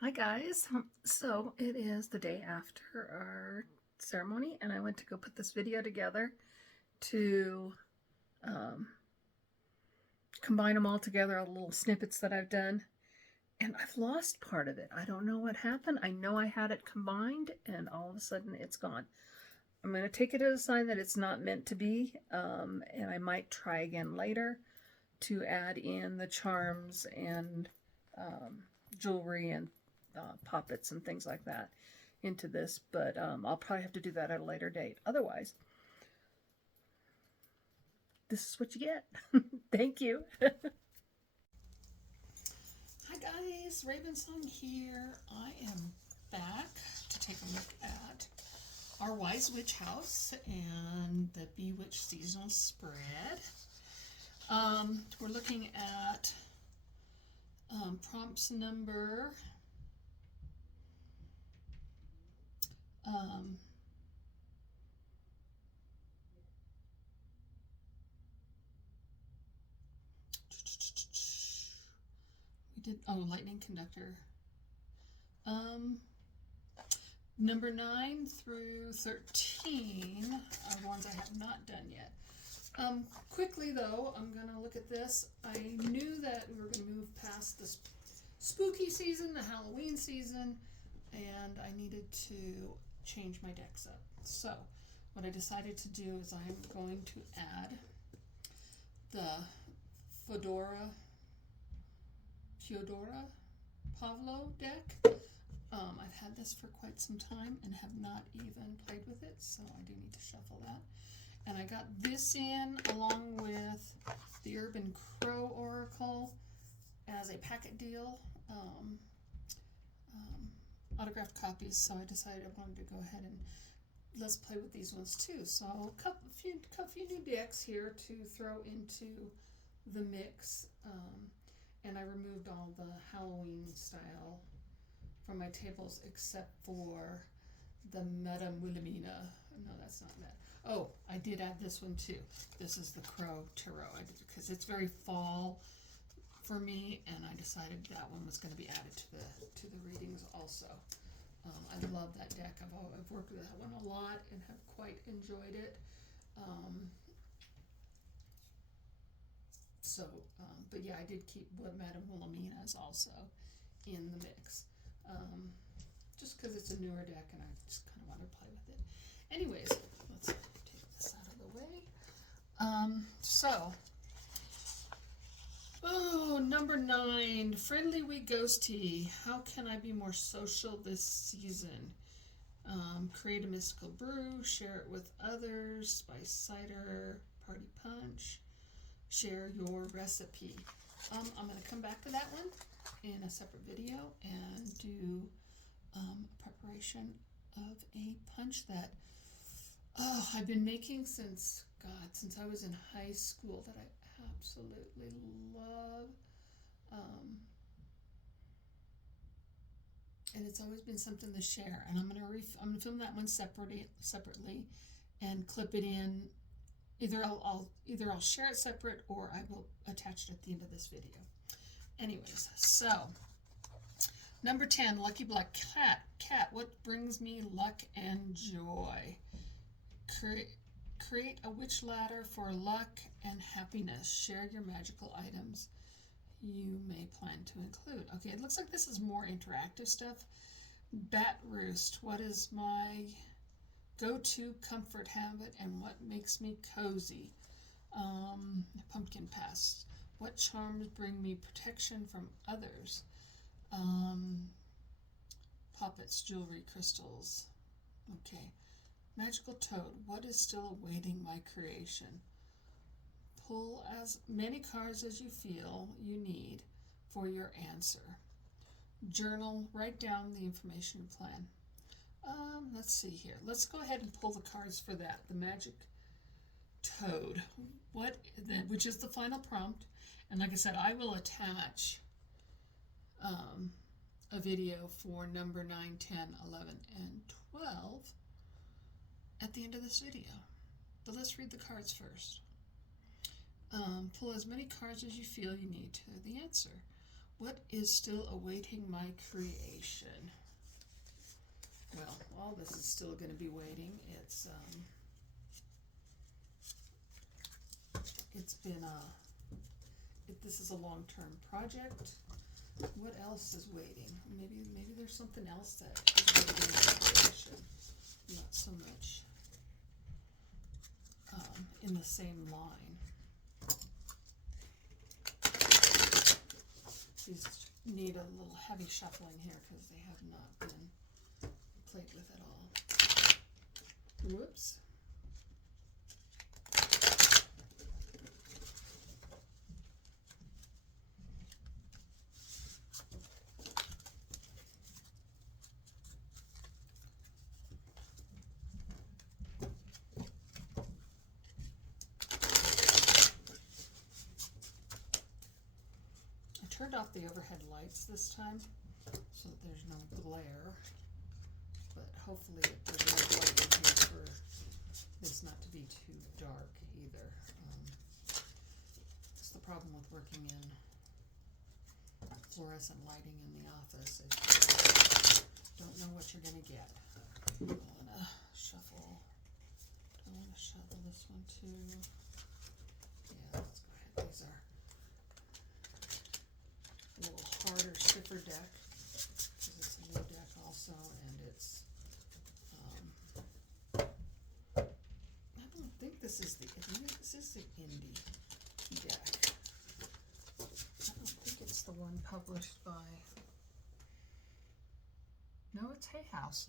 Hi guys. So it is the day after our ceremony and I went to go put this video together to um, combine them all together, all the little snippets that I've done, and I've lost part of it. I don't know what happened. I know I had it combined and all of a sudden it's gone. I'm going to take it as a sign that it's not meant to be, and I might try again later to add in the charms and jewelry and poppets and things like that into this, but I'll probably have to do that at a later date. Otherwise, this is what you get. Thank you. Hi guys, Raven Song here. I am back to take a look at our Wise Witch house and the Bewitched seasonal spread. We're looking at prompts number we did lightning conductor. Number 9 through 13 are ones I have not done yet. Quickly though, I'm gonna look at this. I knew that we were gonna move past this spooky season, the Halloween season, and I needed to change my decks up. So what I decided to do is I'm going to add the Fyodora Pavlo deck. I've had this for quite some time and have not even played with it, so I do need to shuffle that. And I got this in along with the Urban Crow Oracle as a packet deal, autographed copies, so I decided I wanted to go ahead and let's play with these ones too. So a few new decks here to throw into the mix, and I removed all the Halloween style from my tables except for the Madame Wilhelmina. No, that's not that. Oh, I did add this one too. This is the Crow Tarot. I did because it's very fall for me, and I decided that one was going to be added to the readings also. I love that deck. I've worked with that one a lot and have quite enjoyed it. But yeah, I did keep Madame Wilhelmina's also in the mix. Just because it's a newer deck and I just kind of want to play with it. Anyways, let's take this out of the way. Number 9, Friendly Wee Ghosty. How can I be more social this season? Create a mystical brew, share it with others, spice cider, party punch, share your recipe. I'm going to come back to that one in a separate video and do a preparation of a punch that I've been making since I was in high school, that I absolutely love, and it's always been something to share. And I'm gonna film that one separately and clip it in. Either I'll share it separate or I will attach it at the end of this video. Anyways, so number 10, Lucky Black Cat. Cat, what brings me luck and joy? Create a witch ladder for luck and happiness. Share your magical items you may plan to include. Okay, it looks like this is more interactive stuff. Bat Roost, what is my go-to comfort habit and what makes me cozy? Pumpkin Pass, what charms bring me protection from others? Poppets, jewelry, crystals. Okay. Magical Toad, what is still awaiting my creation? Pull as many cards as you feel you need for your answer. Journal, write down the information plan. Let's see here. Let's go ahead and pull the cards for that. The Magic Toad, which is the final prompt. And like I said, I will attach a video for number 9, 10, 11, and 12 at the end of this video. But let's read the cards first. Pull as many cards as you feel you need to the answer. What is still awaiting my creation? Well, all this is still going to be waiting. It's been this is a long-term project. What else is waiting? Maybe there's something else that is waiting for creation. Not so much in the same line. These need a little heavy shuffling here because they have not been played with at all. Whoops. Turned off the overhead lights this time so that there's no glare, but hopefully there's enough light in here for this not to be too dark either. It's the problem with working in fluorescent lighting in the office is you don't know what you're going to get. I want to shuffle. Do I want to shuffle this one too? Yeah, let's go ahead. These are a little harder, stiffer deck because it's a new deck also, and it's I don't think this is the indie deck. I don't think it's the one published by, no, it's Hay House.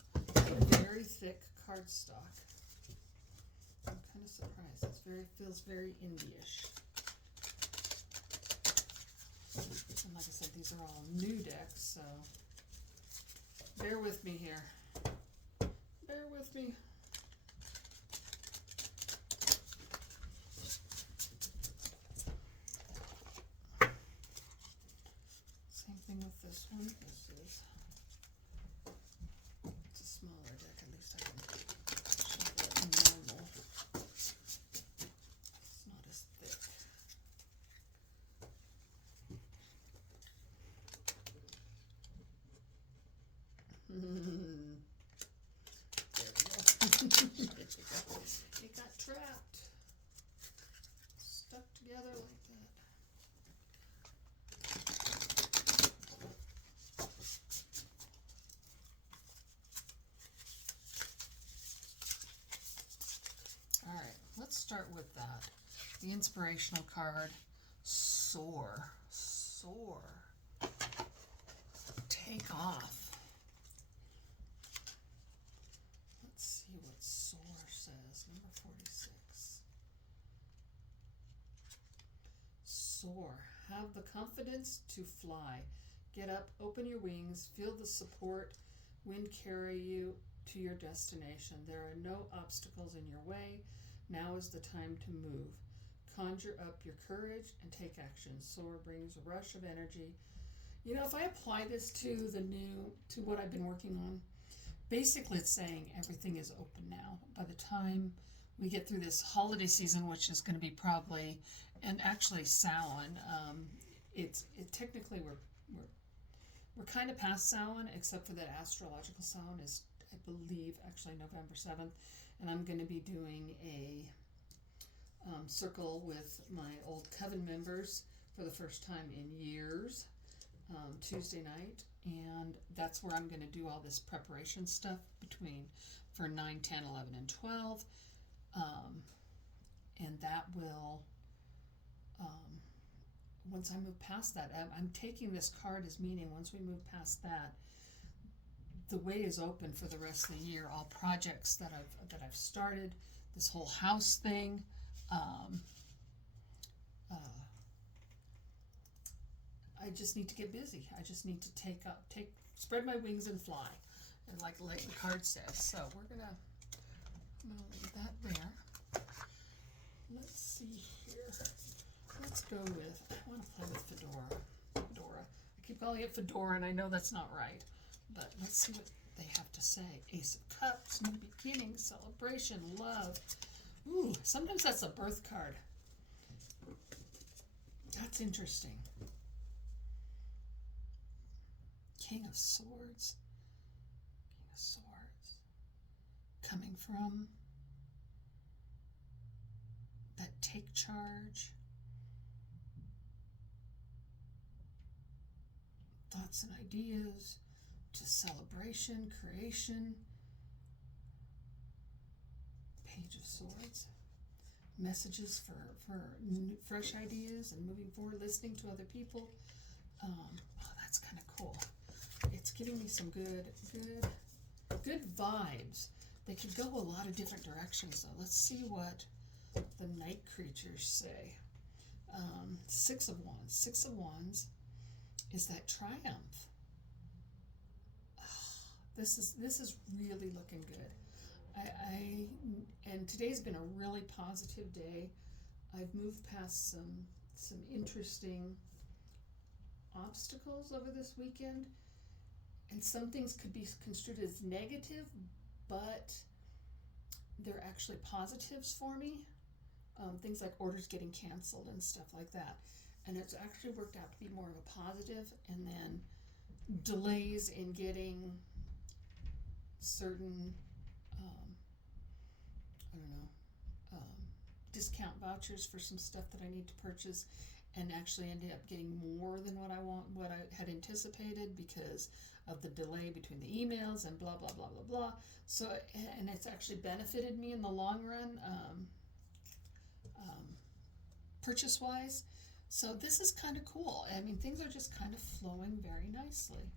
Very thick cardstock. I'm kind of surprised. Feels very indie-ish. And like I said, these are all new decks, so bear with me here. Bear with me. Same thing with this one. It's a smaller deck. At least I can shuffle it normal. It's not as thick. There we go. It got trapped. Stuck together like that. All right, let's start with that. The inspirational card, Soar. Soar. Take off. Let's see what Soar says. Number 46. Soar. Have the confidence to fly. Get up, open your wings, feel the support, wind carry you to your destination. There are no obstacles in your way. Now is the time to move. Conjure up your courage and take action. Soar brings a rush of energy. You know, if I apply this to what I've been working on, basically it's saying everything is open now. By the time we get through this holiday season, which is going to be probably, and actually Samhain, technically we're kind of past Samhain, except for that astrological Samhain is, I believe, actually November 7th, and I'm going to be doing a circle with my old coven members for the first time in years, Tuesday night, and that's where I'm going to do all this preparation stuff for 9, 10, 11, and 12, and that will, once I move past that, I'm taking this card as meaning once we move past that, the way is open for the rest of the year. All projects that I've started, this whole house thing, I just need to get busy. I just need to spread my wings and fly, and like the card says. So I'm gonna leave that there. Let's see here. Let's go with, I want to play with Fedora. I keep calling it Fedora, and I know that's not right, but let's see what they have to say. Ace of Cups, new beginning, celebration, love. Ooh, sometimes that's a birth card. That's interesting. King of Swords. King of Swords. Coming from that take charge. Thoughts and ideas to celebration, creation. Page of Swords. Messages for fresh ideas and moving forward, listening to other people. Oh, that's kind of cool. It's giving me some good vibes. They could go a lot of different directions, though. Let's see what the night creatures say. Six of Wands. Six of Wands is that triumph. This is really looking good. And today's been a really positive day. I've moved past some interesting obstacles over this weekend, and some things could be construed as negative, but they're actually positives for me. Things like orders getting canceled and stuff like that. And it's actually worked out to be more of a positive, and then delays in getting certain discount vouchers for some stuff that I need to purchase, and actually ended up getting more than what I had anticipated because of the delay between the emails and blah blah blah blah blah. So, and it's actually benefited me in the long run, purchase wise. So this is kind of cool. I mean, things are just kind of flowing very nicely.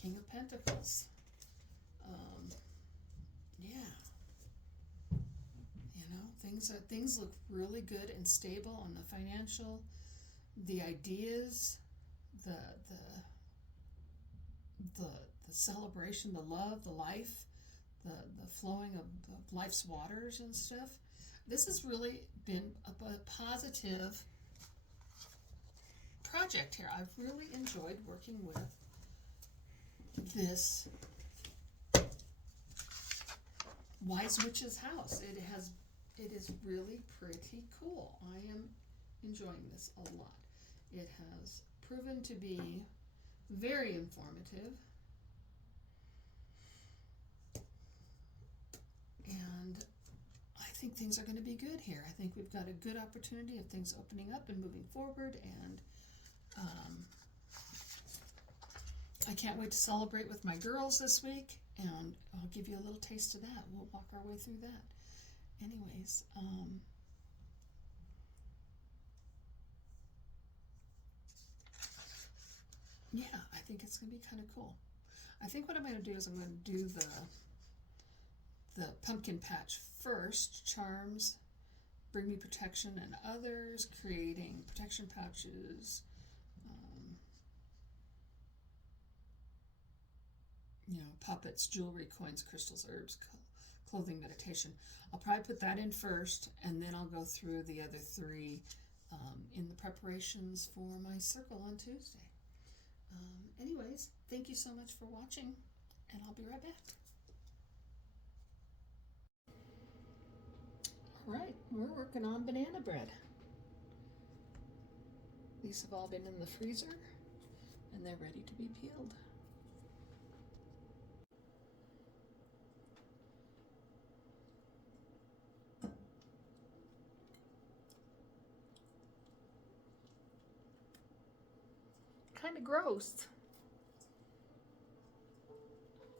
King of Pentacles. Yeah. You know, things look really good and stable on the financial, the ideas, the celebration, the love, the life, the flowing of life's waters and stuff. This has really been a positive project here. I've really enjoyed working with this Wise Witch's house. It is really pretty cool. I am enjoying this a lot. It has proven to be very informative, and I think things are going to be good here. I think we've got a good opportunity of things opening up and moving forward, and I can't wait to celebrate with my girls this week, and I'll give you a little taste of that. We'll walk our way through that. Anyways, yeah, I think it's going to be kind of cool. I think what I'm going to do is I'm going to do the pumpkin patch first. Charms, bring me protection and others, creating protection pouches, you know, puppets, jewelry, coins, crystals, herbs, clothing, meditation. I'll probably put that in first, and then I'll go through the other three in the preparations for my circle on Tuesday. Anyways, thank you so much for watching, and I'll be right back. All right, we're working on banana bread. These have all been in the freezer, and they're ready to be peeled. Kind of gross.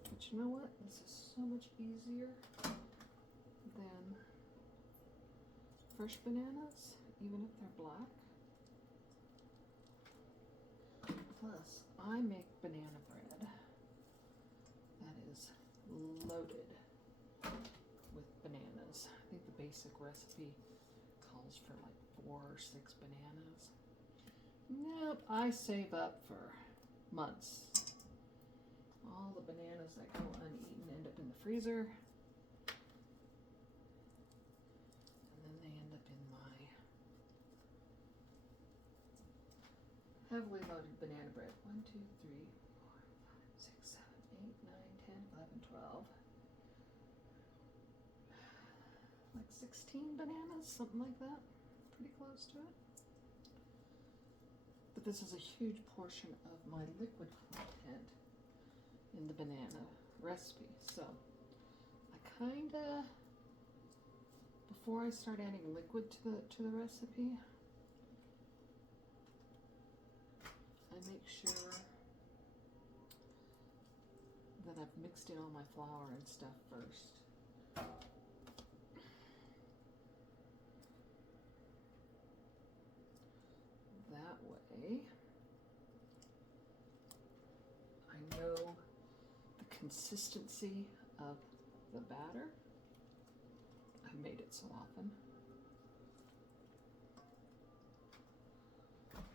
But you know what? This is so much easier than fresh bananas, even if they're black. Plus, I make banana bread that is loaded with bananas. I think the basic recipe calls for like 4 or 6 bananas. Nope, I save up for months. All the bananas that go uneaten end up in the freezer. And then they end up in my heavily loaded banana bread. 1, 2, 3, 4, 5, 6, 7, 8, 9, 10, 11, 12. Like 16 bananas, something like that. Pretty close to it. this is a huge portion of my liquid content in the banana recipe. So I kind of, before I start adding liquid to the recipe, I make sure that I've mixed in all my flour and stuff first. That way, I know the consistency of the batter. I've made it so often.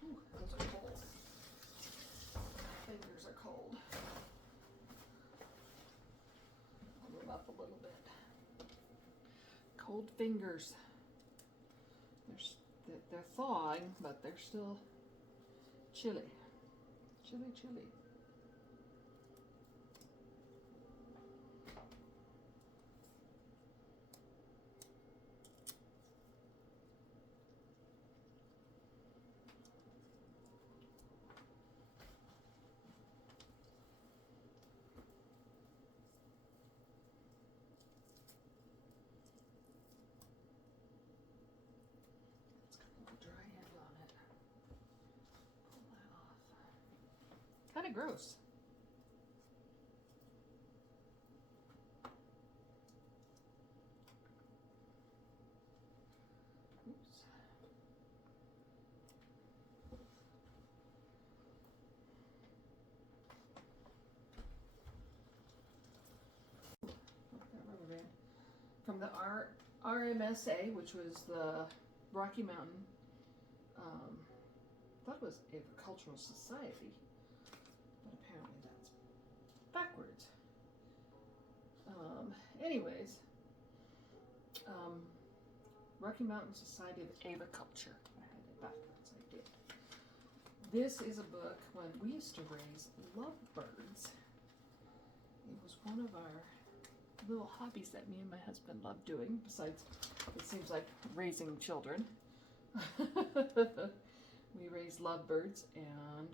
Ooh, those are cold. Fingers are cold. I'll move up a little bit. Cold fingers. They're thawing, but they're still chilly. Chilly, chilly. Kind of gross. Oops. From the RMSA, which was the Rocky Mountain, I thought it was Agricultural Society. But apparently that's backwards. Anyways, Rocky Mountain Society of Aviculture. I had it backwards, I did. This is a book when we used to raise lovebirds. It was one of our little hobbies that me and my husband loved doing, besides, it seems like, raising children. We raised lovebirds, and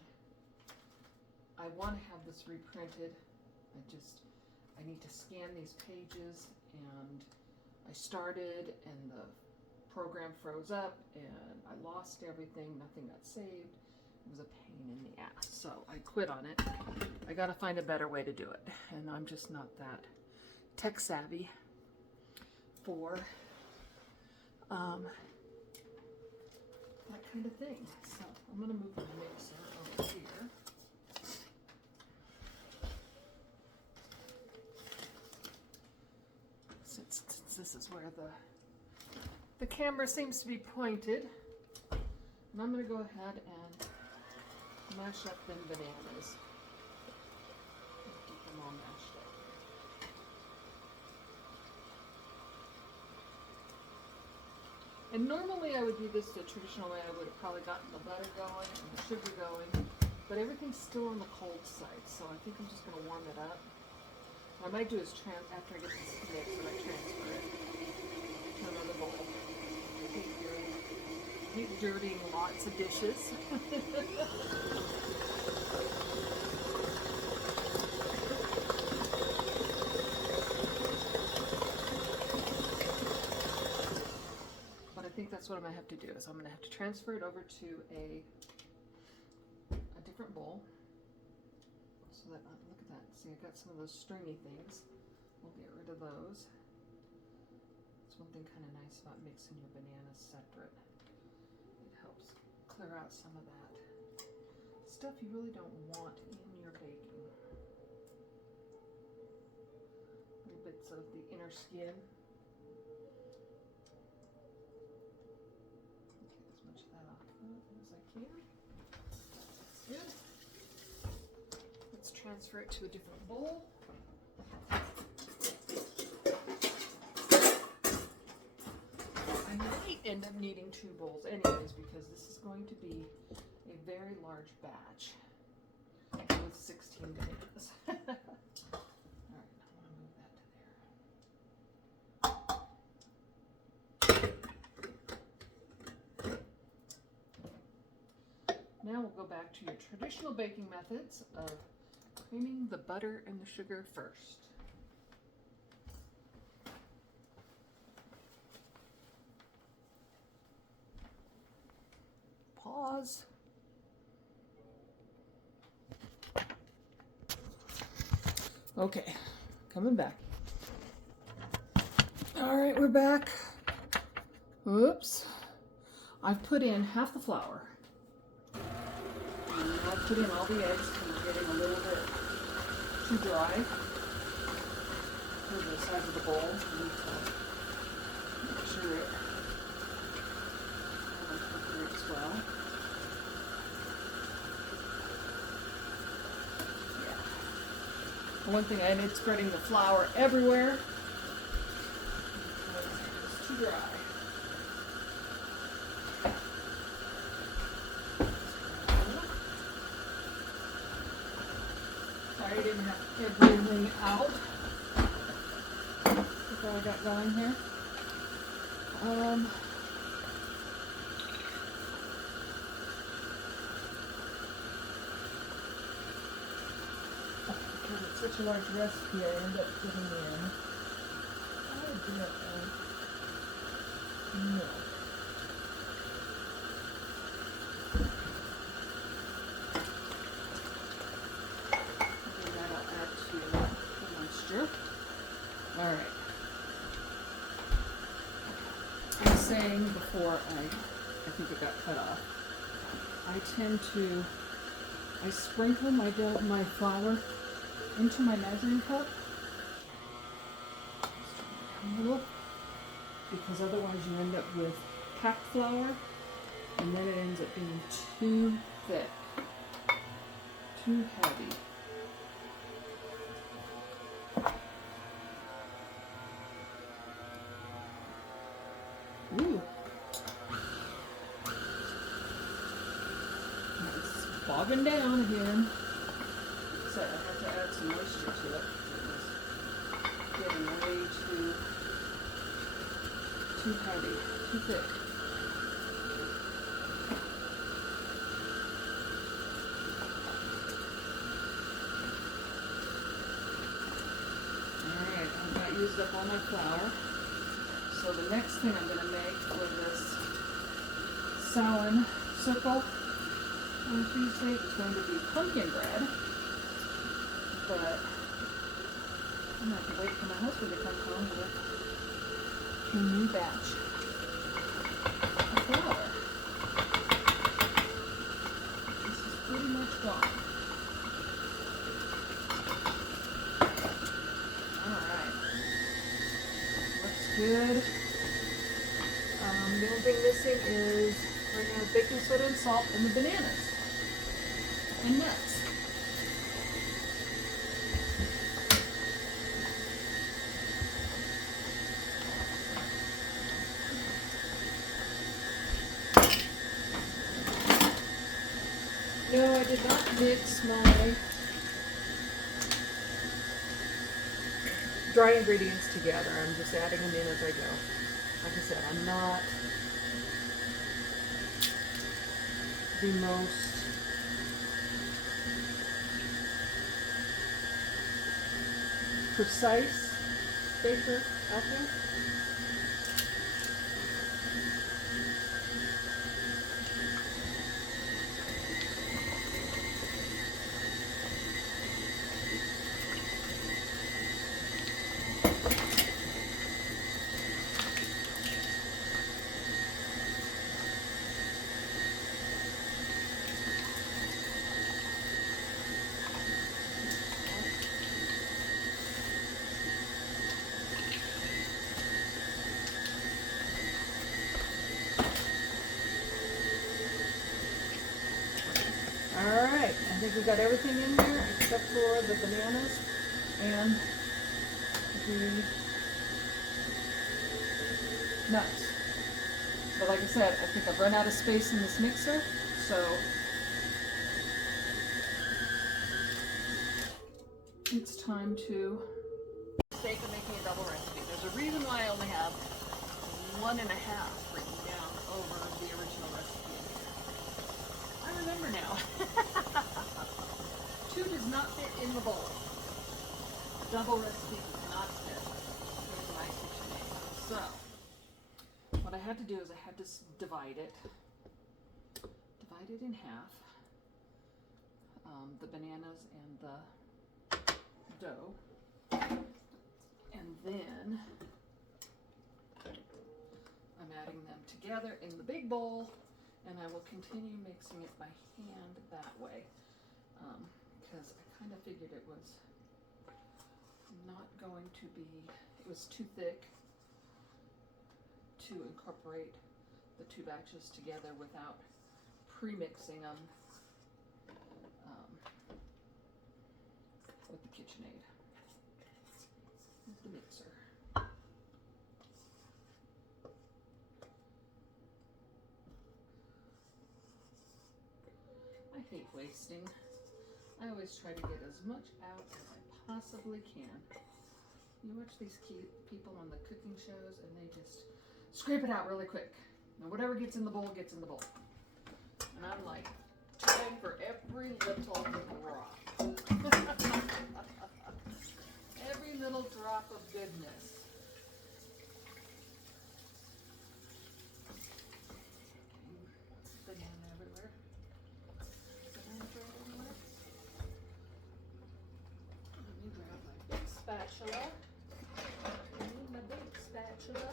I want to have this reprinted. I need to scan these pages, and I started and the program froze up and I lost everything. Nothing got saved. It was a pain in the ass. So I quit on it. I got to find a better way to do it. And I'm just not that tech savvy for that kind of thing. So I'm going to move my mixer over here. Since this is where the camera seems to be pointed, and I'm going to go ahead and mash up them bananas. Keep them all mashed up. And normally I would do this the traditional way. I would have probably gotten the butter going and the sugar going, but everything's still on the cold side, so I think I'm just going to warm it up. What I might do is, after I get this mixed, I might transfer it to another bowl. I hate dirtying lots of dishes. But I think that's what I'm going to have to do, is I'm going to have to transfer it over to a different bowl. So that, look at that. See, I've got some of those stringy things. We'll get rid of those. That's one thing kind of nice about mixing your bananas separate. It helps clear out some of that stuff you really don't want in your baking. Little bits of the inner skin. Get as much of that off as I can. That's good. Let's transfer it to a different bowl. I might end up needing 2 bowls anyways, because this is going to be a very large batch with 16 bananas. Alright, I want to move that to there. Now we'll go back to your traditional baking methods of creaming the butter and the sugar first. Pause. Okay, coming back. All right, we're back. Oops. I've put in half the flour. And I've put in all the eggs because we're getting a little bit too dry for the size of the bowl. We need to make sure it incorporates well. Yeah. One thing I did spreading the flour everywhere because it's too dry. I didn't have everything out before I got going here. Because it's such a large recipe, I end up putting in quite a bit of milk. Alright. I was saying before I think it got cut off, I sprinkle my flour into my measuring cup a little, because otherwise you end up with packed flour and then it ends up being too thick, too heavy. Ooh. It's bogging down again. So I have to add some moisture to it. It was getting way too heavy, too thick. Alright, I've about used up all my flour. So the next thing I'm going to make for this Samhain circle on Tuesday is going to be pumpkin bread. But I'm going to have to wait for my husband to come home with a new batch of flour. This is pretty much gone. Alright. Looks good. The only thing missing is we're going to have baking soda and salt and the bananas and nuts. No, I did not mix my dry ingredients together. I'm just adding them in as I go. Like I said, I'm not the most precise baker out there. Alright, I think we've got everything in there except for the bananas and the nuts. But like I said, I think I've run out of space in this mixer, so it's time to mistake of making a double recipe. There's a reason why I only have 1.5 written down over the original recipe. I remember now. Two does not fit in the bowl. Double recipe does not fit in my KitchenAid. So, what I had to do is I had to divide it in half. The bananas and the dough. And then I'm adding them together in the big bowl, and I will continue mixing it by hand that way, because I kind of figured it was not going to be, it was too thick to incorporate the two batches together without pre-mixing them with the KitchenAid, with the mixer. I hate wasting. I always try to get as much out as I possibly can. You watch these people on the cooking shows and they just scrape it out really quick. And whatever gets in the bowl gets in the bowl. And I'm like, trying for every little drop. Every little drop of goodness. Banana everywhere. Banana bread everywhere. Let me grab my big spatula. I need my big spatula.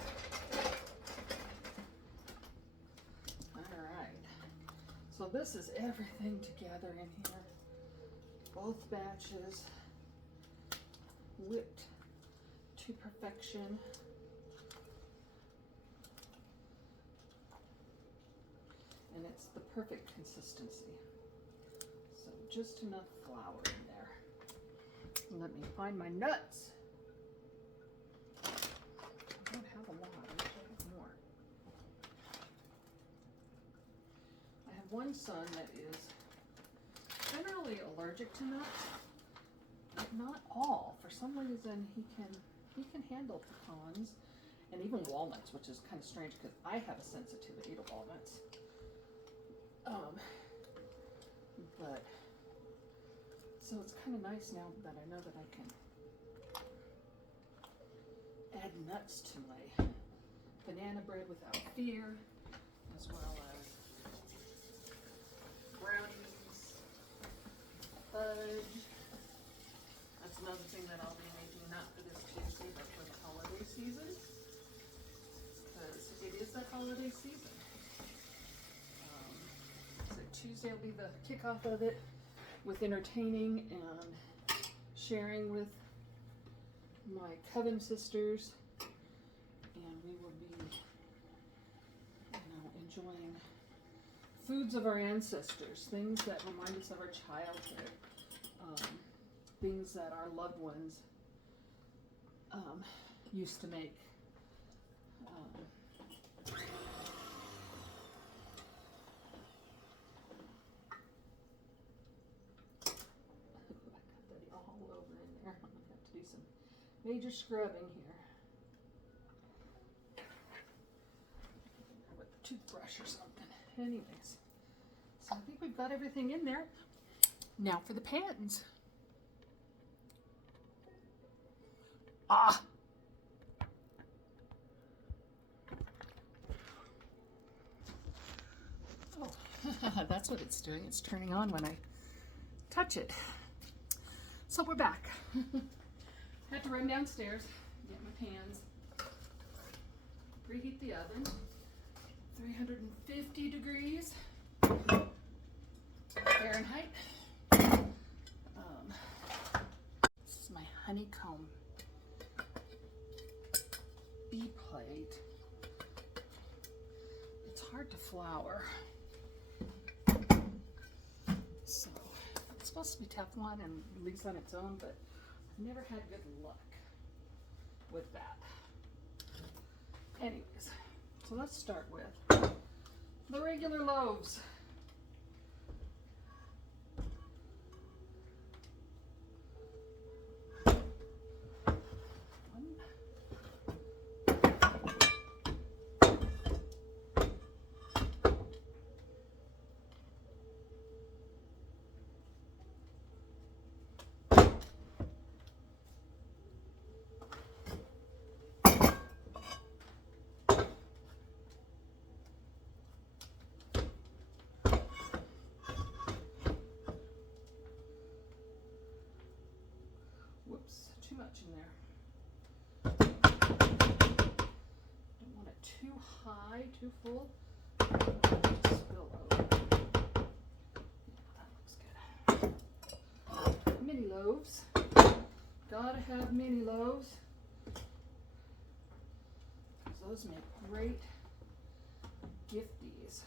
Alright. So this is everything together in here. Both batches whipped to perfection. And it's the perfect consistency. So just enough flour in there. Let me find my nuts. I don't have a lot. I wish I had more. I have one son that is generally allergic to nuts, but not all. For some reason, he can handle pecans and even walnuts, which is kind of strange because I have a sensitivity to walnuts. But so it's kind of nice now that I know that I can add nuts to my banana bread without fear, as well as brownies, fudge. That's another thing that I'll be making, not for this Tuesday, but for the holiday season, because it is that holiday season. So Tuesday will be the kickoff of it, with entertaining and sharing with my coven sisters, and we will be, enjoying foods of our ancestors, things that remind us of our childhood, things that our loved ones used to make. Major scrubbing here with a toothbrush or something. Anyways, so I think we've got everything in there. Now for the pans. Ah! Oh, that's what it's doing. It's turning on when I touch it. So we're back. Had to run downstairs, get my pans, preheat the oven, 350 degrees Fahrenheit. This is my honeycomb bee plate. It's hard to flour, so it's supposed to be Teflon and release on its own, but I've never had good luck with that. Anyways, so let's start with the regular loaves. much in there. Don't want it too high, too full. I don't want it to spill over. Yeah, that looks good. Mini loaves. Gotta have mini loaves. Those make great gifties.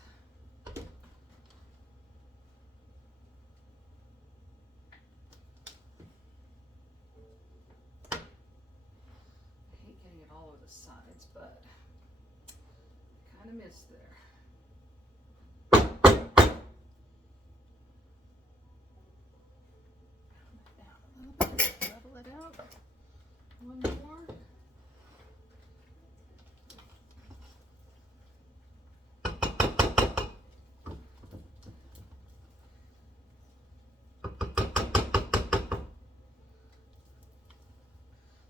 I hate getting it all over the sides, but I kind of missed there. Down a little bit, level it out. One more.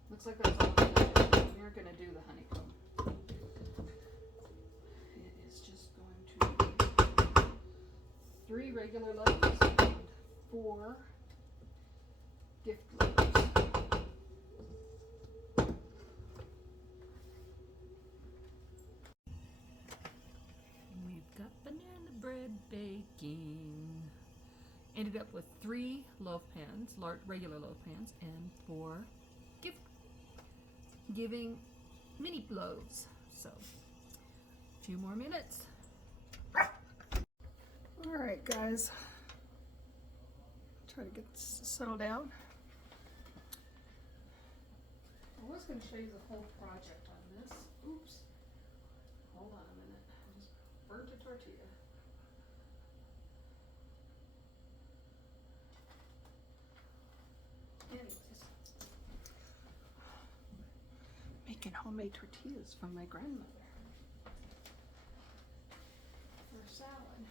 Looks like that's all I'm going to do. We're going to do the honeycomb. It is just going to be 3 regular loaves and 4 gift loaves. We've got banana bread baking. Ended up with 3 loaf pans, regular loaf pans, and 4 giving mini loaves. So, a few more minutes. All right, guys. Try to get this settled down. I was going to show you the whole project on this. Oops. Hold on a minute. I just burnt a tortilla. Anyways. Making homemade tortillas from my grandmother for salad.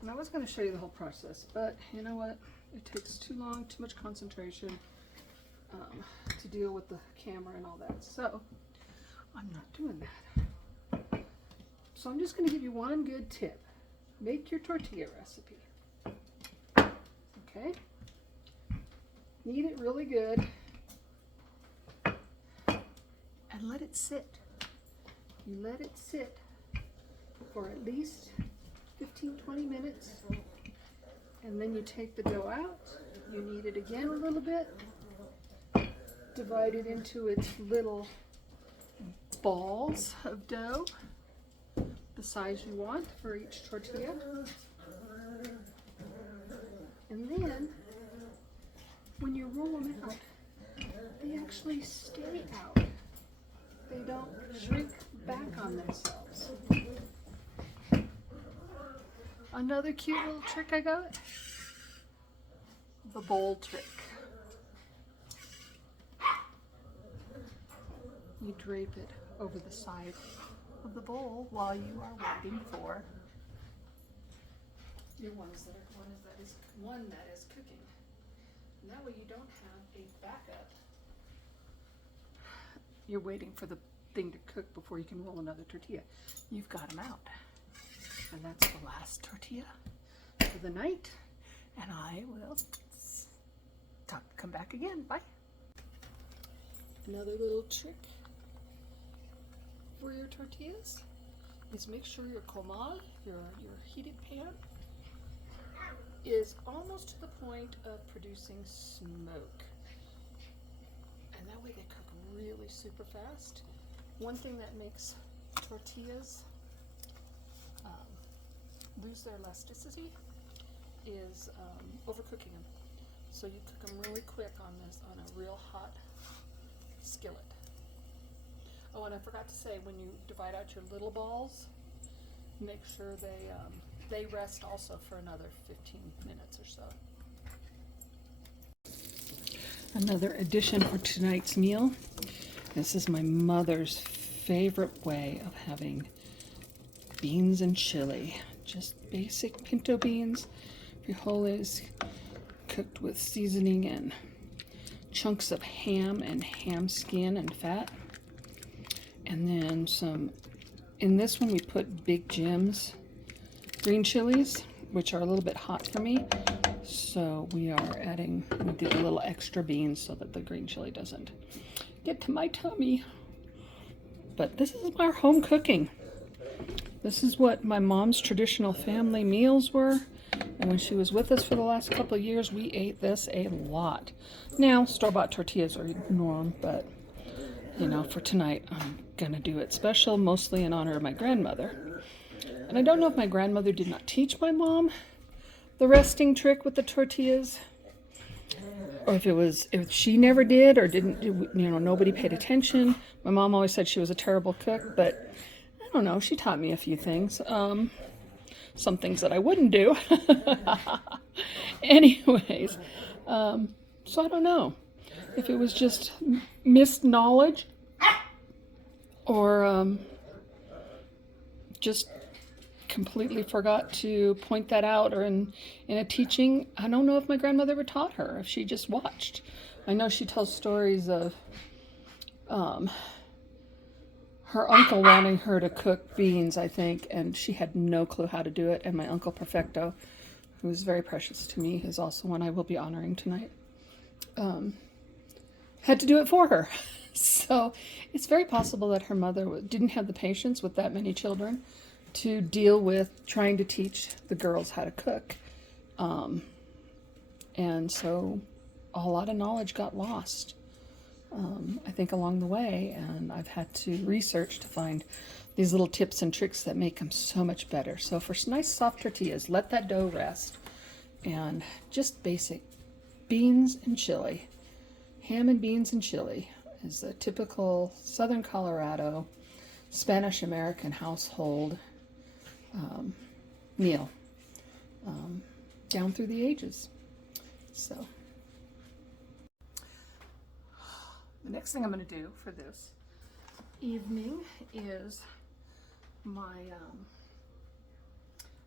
And I was going to show you the whole process, but you know what? It takes too long, too much concentration to deal with the camera and all that. So I'm not doing that. So I'm just going to give you one good tip. Make your tortilla recipe. Okay? Knead it really good. And let it sit. You let it sit for at least 15-20 minutes, and then you take the dough out, you knead it again a little bit, divide it into its little balls of dough, the size you want for each tortilla, and then when you roll them out, they actually stay out. They don't shrink back on themselves. Another cute little trick I got, the bowl trick. You drape it over the side of the bowl while you are waiting for your one that is cooking. And that way you don't have a backup. You're waiting for the thing to cook before you can roll another tortilla. You've got them out. And that's the last tortilla for the night. And I will come back again. Bye. Another little trick for your tortillas is make sure your comal, your heated pan, is almost to the point of producing smoke. And that way they cook really super fast. One thing that makes tortillas lose their elasticity is overcooking them. So you cook them really quick on a real hot skillet. Oh, and I forgot to say, when you divide out your little balls, make sure they rest also for another 15 minutes or so. Another addition for tonight's meal. This is my mother's favorite way of having beans and chili. Just basic pinto beans, frijoles cooked with seasoning and chunks of ham and ham skin and fat. And then some, in this one we put Big Jim's green chilies, which are a little bit hot for me, So we did a little extra beans so that the green chili doesn't get to my tummy. But this is our home cooking. This is what my mom's traditional family meals were. And when she was with us for the last couple of years, we ate this a lot. Now, store-bought tortillas are norm, but, you know, for tonight, I'm going to do it special, mostly in honor of my grandmother. And I don't know if my grandmother did not teach my mom the resting trick with the tortillas, or if she never did or didn't, you know, nobody paid attention. My mom always said she was a terrible cook, but I don't know, she taught me a few things. Some things that I wouldn't do. Anyways, so I don't know if it was just missed knowledge or just completely forgot to point that out, or in a teaching. I don't know if my grandmother ever taught her, if she just watched. I know she tells stories of her uncle wanting her to cook beans, I think, and she had no clue how to do it. And my uncle Perfecto, who is very precious to me, is also one I will be honoring tonight, had to do it for her. So it's very possible that her mother didn't have the patience with that many children to deal with trying to teach the girls how to cook. And so a lot of knowledge got lost, I think, along the way. And I've had to research to find these little tips and tricks that make them so much better. So for nice soft tortillas, let that dough rest. And just basic beans and chili. Ham and beans and chili is a typical Southern Colorado Spanish American household meal down through the ages. So the next thing I'm going to do for this evening is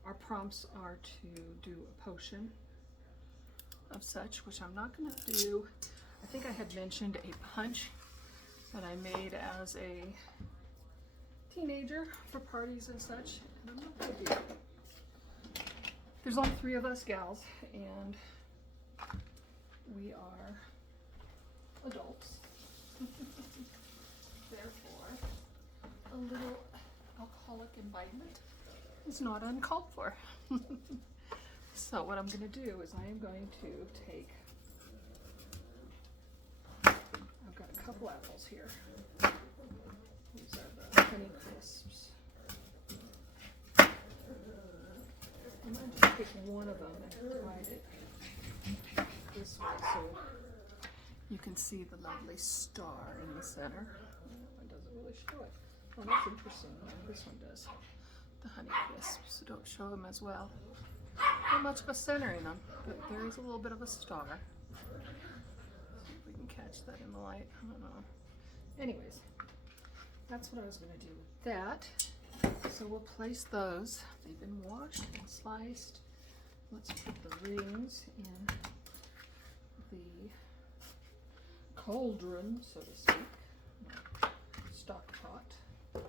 our prompts are to do a potion of such, which I'm not going to do. I think I had mentioned a punch that I made as a teenager for parties and such, and I'm not going to do it. There's only 3 of us gals, and we are adults. Therefore, a little alcoholic imbibement is not uncalled for. So what I'm going to do is I am going to take, I've got a couple apples here. These are the Honey Crisps. I'm going to just pick one of them and hide it this way so you can see the lovely star in the center. It doesn't really show it. Oh, that's interesting. This one does. The Honey Crisps don't show them as well. Not much of a center in them, but there is a little bit of a star. See if we can catch that in the light. I don't know. Anyways, that's what I was going to do with that. So we'll place those. They've been washed and sliced. Let's put the rings in the cauldron, so to speak, stock pot. And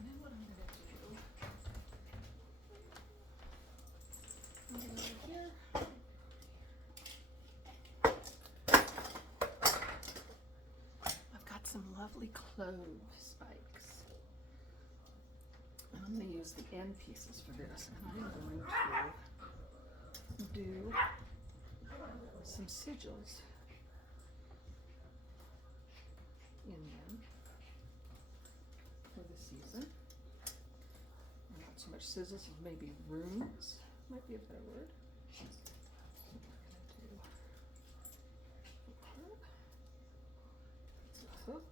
then what I'm going to do, I'm going to go here. I've got some lovely clove spikes. And I'm going to use the end pieces for this, and I'm going to do some sigils in them for the season. Not so much sizzles, maybe runes might be a better word. So we're going to do a hook.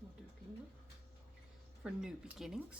We'll do peanut for new beginnings.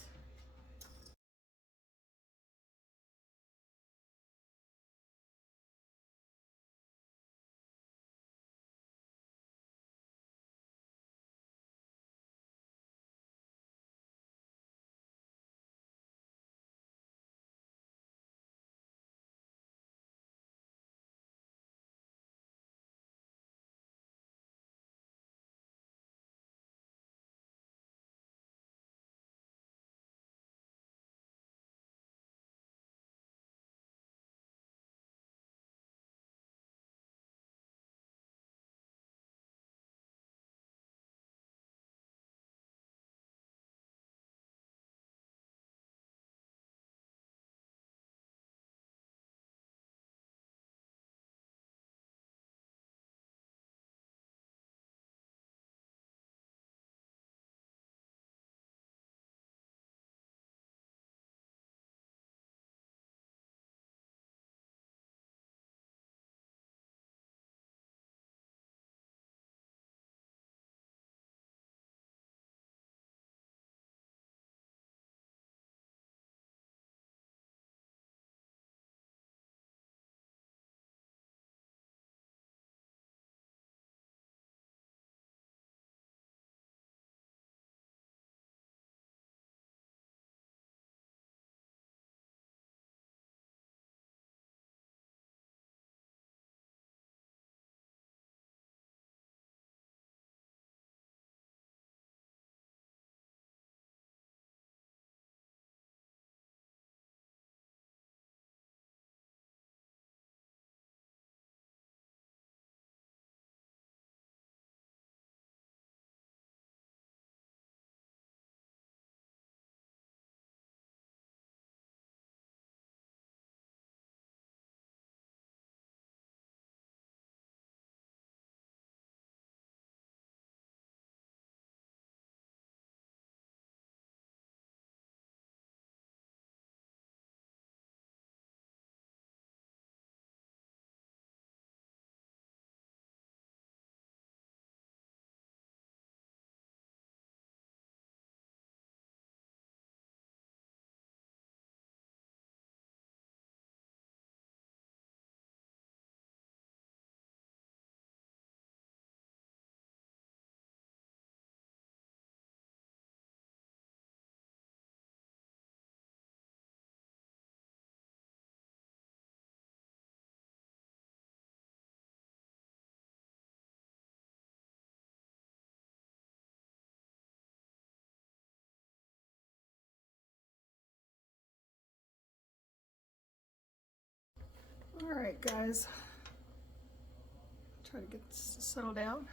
All right, guys. Try to get this to settle down.